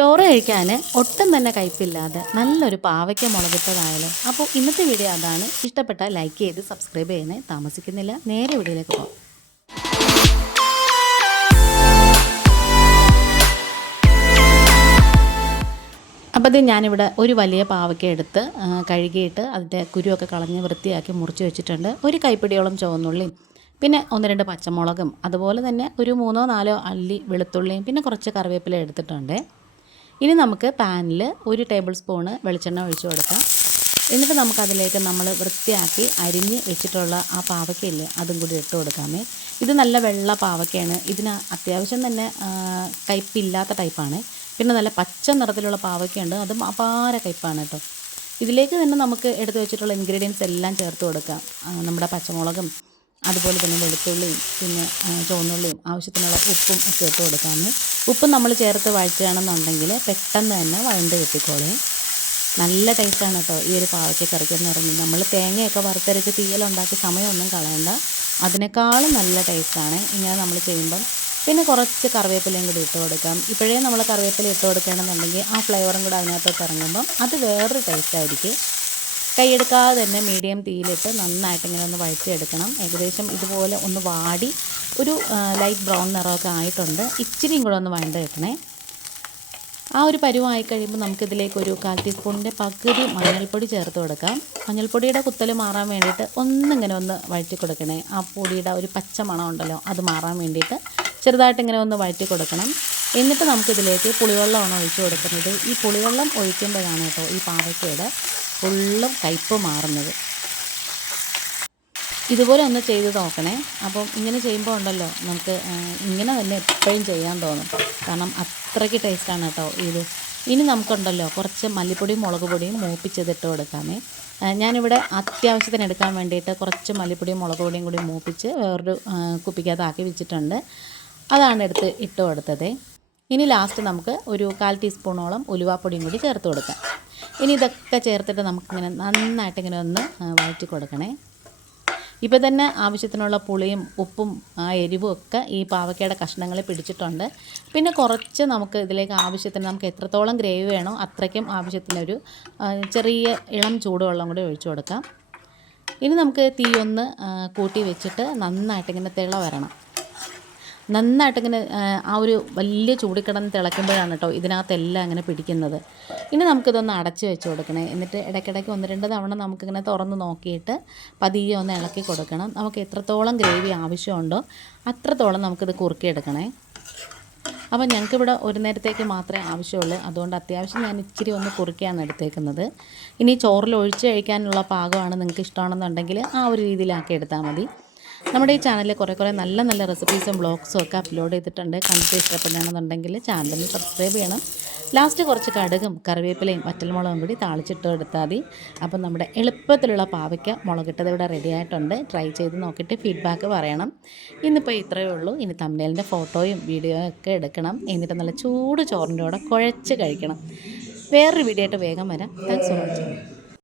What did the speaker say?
ചോറ് കഴിക്കാൻ ഒട്ടും തന്നെ കയ്പില്ലാതെ നല്ലൊരു പാവയ്ക്ക മുളകിട്ടതായാലും. അപ്പോൾ ഇന്നത്തെ വീഡിയോ അതാണ്. ഇഷ്ടപ്പെട്ടാൽ ലൈക്ക് ചെയ്ത് സബ്സ്ക്രൈബ് ചെയ്യണേ. താമസിക്കുന്നില്ല, നേരെ വീഡിയോയിലേക്ക് പോകാം. അപ്പോൾ ഇത് ഞാനിവിടെ ഒരു വലിയ പാവയ്ക്ക എടുത്ത് കഴുകിയിട്ട് അതിൻ്റെ കുരുവൊക്കെ കളഞ്ഞ് വൃത്തിയാക്കി മുറിച്ച് വെച്ചിട്ടുണ്ട്. ഒരു കൈപ്പിടിയോളം ചുവന്നുള്ളിയും പിന്നെ 1-2 പച്ചമുളകും അതുപോലെ തന്നെ ഒരു 3-4 അല്ലി വെളുത്തുള്ളിയും പിന്നെ കുറച്ച് കറിവേപ്പില എടുത്തിട്ടുണ്ട്. ഇനി നമുക്ക് പാനിൽ 1 ടേബിൾ സ്പൂണ് വെളിച്ചെണ്ണ ഒഴിച്ചു കൊടുക്കാം. എന്നിട്ട് നമുക്കതിലേക്ക് നമ്മൾ വൃത്തിയാക്കി അരിഞ്ഞ് വെച്ചിട്ടുള്ള ആ പാവയ്ക്കയില്ലേ അതും കൂടി ഇട്ട് കൊടുക്കാമേ. ഇത് നല്ല വെള്ള പാവയ്ക്കയാണ്. ഇതിന് അത്യാവശ്യം തന്നെ കയ്പില്ലാത്ത ടൈപ്പാണ്. പിന്നെ നല്ല പച്ച നിറത്തിലുള്ള പാവയ്ക്കയുണ്ട്, അതും അപാര കയ്പ്പാണ് കേട്ടോ. ഇതിലേക്ക് തന്നെ നമുക്ക് എടുത്ത് വെച്ചിട്ടുള്ള ഇൻഗ്രീഡിയൻസ് എല്ലാം ചേർത്ത് കൊടുക്കാം. നമ്മുടെ പച്ചമുളകും അതുപോലെ തന്നെ വെളുത്തുള്ളിയും പിന്നെ ചുവന്നുള്ളിയും ആവശ്യത്തിനുള്ള ഉപ്പും ഒക്കെ ഇട്ട് കൊടുക്കാമേ. ഉപ്പ് നമ്മൾ ചേർത്ത് വഴറ്റുകയാണെന്നുണ്ടെങ്കിൽ പെട്ടെന്ന് തന്നെ വഴണ്ട് കിട്ടിക്കോളേ. നല്ല ടേസ്റ്റാണ് കേട്ടോ ഈ ഒരു പാവയ്ക്ക കറിക്കെന്ന് പറഞ്ഞാൽ. നമ്മൾ തേങ്ങയൊക്കെ വറുത്തരച്ച് തീയലുണ്ടാക്കി സമയമൊന്നും കളയണ്ട, അതിനേക്കാളും നല്ല ടേസ്റ്റാണ് ഇങ്ങനെ നമ്മൾ ചെയ്യുമ്പം. പിന്നെ കുറച്ച് കറിവേപ്പിലയും കൂടി ഇട്ട് കൊടുക്കാം. ഇപ്പോഴേ നമ്മൾ കറിവേപ്പില ഇട്ട് കൊടുക്കുകയാണെന്നുണ്ടെങ്കിൽ ആ ഫ്ലേവറും കൂടെ അതിനകത്തോട്ട് ഇറങ്ങുമ്പം അത് വേറൊരു ടേസ്റ്റായിരിക്കും. കൈയെടുക്കാതെ തന്നെ മീഡിയം തീയിലിട്ട് നന്നായിട്ട് ഇങ്ങനെ ഒന്ന് വഴറ്റിയെടുക്കണം. ഏകദേശം ഇതുപോലെ ഒന്ന് വാടി ഒരു ലൈറ്റ് ബ്രൗൺ നിറമൊക്കെ ആയിട്ടുണ്ട്. ഇച്ചിരിയും കൂടെ ഒന്ന് വഴണ്ട് വെക്കണേ. ആ ഒരു പരുവമായി കഴിയുമ്പോൾ നമുക്കിതിലേക്ക് ഒരു 1/4 ടീസ്പൂണിൻ്റെ പകുതി മഞ്ഞൾപ്പൊടി ചേർത്ത് കൊടുക്കാം. മഞ്ഞൾപ്പൊടിയുടെ കുത്തൽ മാറാൻ വേണ്ടിയിട്ട് ഒന്നിങ്ങനെ ഒന്ന് വഴറ്റി കൊടുക്കണേ. ആ പൊടിയുടെ ഒരു പച്ച മണം ഉണ്ടല്ലോ അത് മാറാൻ വേണ്ടിയിട്ട് ചെറുതായിട്ട് ഇങ്ങനെ ഒന്ന് വഴറ്റി കൊടുക്കണം. എന്നിട്ട് നമുക്കിതിലേക്ക് പുളിവെള്ളമാണ് ഒഴിച്ചു കൊടുക്കുന്നത്. ഈ പുളിവെള്ളം ഒഴിക്കുമ്പോഴാണ് കേട്ടോ ഈ പാവയ്ക്കയുടെ ഫുള്ളും കയ്പ്പ് മാറുന്നത്. ഇതുപോലെ ഒന്ന് ചെയ്ത് നോക്കണേ. അപ്പം ഇങ്ങനെ ചെയ്യുമ്പോൾ ഉണ്ടല്ലോ നമുക്ക് ഇങ്ങനെ തന്നെ എപ്പോഴും ചെയ്യാൻ തോന്നും, കാരണം അത്രയ്ക്ക് ടേസ്റ്റാണ് കേട്ടോ ഇത്. ഇനി നമുക്കുണ്ടല്ലോ കുറച്ച് മല്ലിപ്പൊടിയും മുളക് പൊടിയും മൂപ്പിച്ചതിട്ട് കൊടുക്കാമേ. ഞാനിവിടെ അത്യാവശ്യത്തിന് എടുക്കാൻ വേണ്ടിയിട്ട് കുറച്ച് മല്ലിപ്പൊടിയും മുളക് പൊടിയും കൂടി മൂപ്പിച്ച് വേറൊരു കുപ്പിക്കകത്താക്കി വെച്ചിട്ടുണ്ട്. അതാണ് ഇട്ട് കൊടുത്തത്. ഇനി ലാസ്റ്റ് നമുക്ക് ഒരു 1/4 ടീസ്പൂണോളം ഉലുവാപ്പൊടിയും കൂടി ചേർത്ത് കൊടുക്കാം. ഇനി ഇതൊക്കെ ചേർത്തിട്ട് നമുക്കിങ്ങനെ നന്നായിട്ടിങ്ങനെ ഒന്ന് വഴറ്റി കൊടുക്കണേ. ഇപ്പോൾ തന്നെ ആവശ്യത്തിനുള്ള പുളിയും ഉപ്പും ആ എരിവും ഒക്കെ ഈ പാവയ്ക്കയുടെ കഷ്ണങ്ങളിൽ പിടിച്ചിട്ടുണ്ട്. പിന്നെ കുറച്ച് നമുക്ക് ഇതിലേക്ക് ആവശ്യത്തിന് നമുക്ക് എത്രത്തോളം ഗ്രേവി വേണോ അത്രയ്ക്കും ആവശ്യത്തിനൊരു ചെറിയ ഇളം ചൂടുവെള്ളം കൂടി ഒഴിച്ചു കൊടുക്കാം. ഇനി നമുക്ക് തീ ഒന്ന് കൂട്ടി വെച്ചിട്ട് നന്നായിട്ടിങ്ങനെ തിള വരണം. നന്നായിട്ടിങ്ങനെ ആ ഒരു വലിയ ചൂടിക്കിടന്ന് തിളയ്ക്കുമ്പോഴാണ് കേട്ടോ ഇതിനകത്തെല്ലാം ഇങ്ങനെ പിടിക്കുന്നത്. ഇനി നമുക്കിതൊന്ന് അടച്ച് വെച്ച് കൊടുക്കണേ. എന്നിട്ട് ഇടയ്ക്കിടയ്ക്ക് 1-2 തവണ നമുക്കിങ്ങനെ തുറന്ന് നോക്കിയിട്ട് പതിയെ ഒന്ന് ഇളക്കി കൊടുക്കണം. നമുക്ക് എത്രത്തോളം ഗ്രേവി ആവശ്യമുണ്ടോ അത്രത്തോളം നമുക്കിത് കുറുക്കിയെടുക്കണേ. അപ്പോൾ ഞങ്ങൾക്കിവിടെ ഒരു നേരത്തേക്ക് മാത്രമേ ആവശ്യമുള്ളൂ, അതുകൊണ്ട് അത്യാവശ്യം ഞാൻ ഇച്ചിരി ഒന്ന് കുറുക്കിയാണ് എടുത്തേക്കുന്നത്. ഇനി ചോറിൽ ഒഴിച്ച് കഴിക്കാനുള്ള പാകമാണ് നിങ്ങൾക്ക് ഇഷ്ടമാണെന്നുണ്ടെങ്കിൽ ആ ഒരു രീതിയിലാക്കി എടുത്താൽ മതി. നമ്മുടെ ഈ ചാനലിൽ കുറേ നല്ല നല്ല റെസിപ്പീസും ബ്ലോഗ്സും ഒക്കെ അപ്ലോഡ് ചെയ്തിട്ടുണ്ട്. കണ്ടിട്ട് ഇഷ്ടപ്പെടുകയാണെന്നുണ്ടെങ്കിൽ ചാനൽ സബ്സ്ക്രൈബ് ചെയ്യണം. ലാസ്റ്റ് കുറച്ച് കടുകും കറിവേപ്പിലയും വറ്റൽമുളകും കൂടി താളിച്ചിട്ട് എടുത്താൽ മതി. അപ്പം നമ്മുടെ എളുപ്പത്തിലുള്ള പാവയ്ക്ക മുളകിട്ടത് ഇവിടെ റെഡി ആയിട്ടുണ്ട്. ട്രൈ ചെയ്ത് നോക്കിയിട്ട് ഫീഡ്ബാക്ക് പറയണം. ഇന്നിപ്പോൾ ഇത്രയേ ഉള്ളൂ. ഇനി തമ്പനയിലിൻ്റെ ഫോട്ടോയും വീഡിയോയും ഒക്കെ എടുക്കണം. എന്നിട്ട് നല്ല ചൂട് ചോറിൻ്റെ കൂടെ കുഴച്ച് കഴിക്കണം. വേറൊരു വീഡിയോ ആയിട്ട് വേഗം വരാം. Thanks for watching.